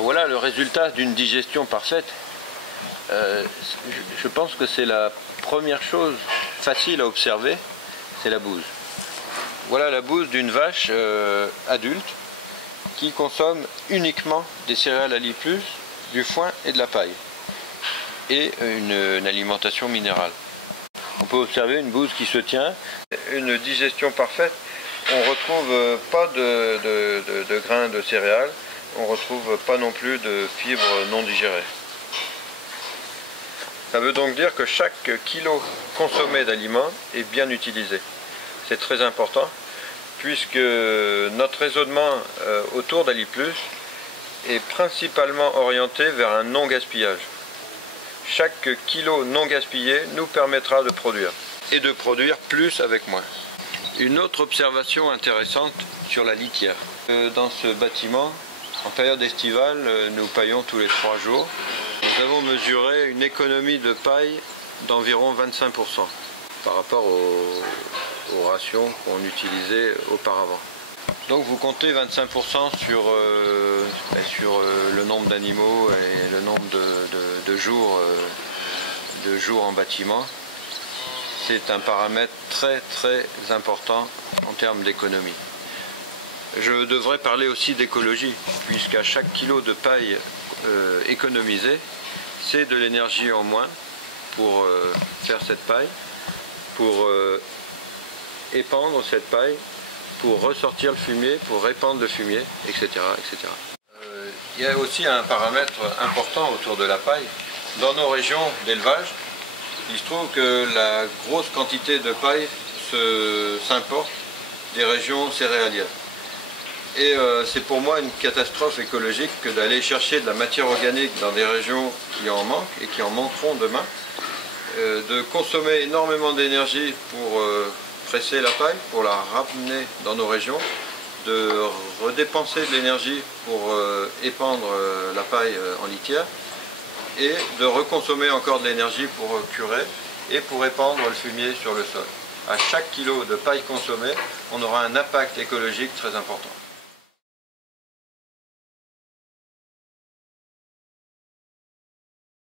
Alors voilà le résultat d'une digestion parfaite. Je pense que c'est la première chose facile à observer, c'est la bouse. Voilà la bouse d'une vache adulte qui consomme uniquement des céréales Ali+, du foin et de la paille, et une alimentation minérale. On peut observer une bouse qui se tient, une digestion parfaite. On ne retrouve pas de grains de céréales, on ne retrouve pas non plus de fibres non digérées. Ça veut donc dire que chaque kilo consommé d'aliments est bien utilisé. C'est très important puisque notre raisonnement autour d'Ali+ est principalement orienté vers un non-gaspillage. Chaque kilo non gaspillé nous permettra de produire et de produire plus avec moins. Une autre observation intéressante sur la litière. Dans ce bâtiment, en période estivale, nous paillons tous les 3 jours. Nous avons mesuré une économie de paille d'environ 25% par rapport aux rations qu'on utilisait auparavant. Donc vous comptez 25% sur le nombre d'animaux et le nombre de jours en bâtiment. C'est un paramètre très très important en termes d'économie. Je devrais parler aussi d'écologie, puisqu'à chaque kilo de paille économisé, c'est de l'énergie en moins pour faire cette paille, pour épandre cette paille, pour ressortir le fumier, pour répandre le fumier, etc. etc. Il y a aussi un paramètre important autour de la paille. Dans nos régions d'élevage, il se trouve que la grosse quantité de paille s'importe des régions céréalières. Et c'est pour moi une catastrophe écologique que d'aller chercher de la matière organique dans des régions qui en manquent et qui en manqueront demain, de consommer énormément d'énergie pour presser la paille, pour la ramener dans nos régions, de redépenser de l'énergie pour épandre la paille en litière et de reconsommer encore de l'énergie pour curer et pour épandre le fumier sur le sol. À chaque kilo de paille consommée, on aura un impact écologique très important.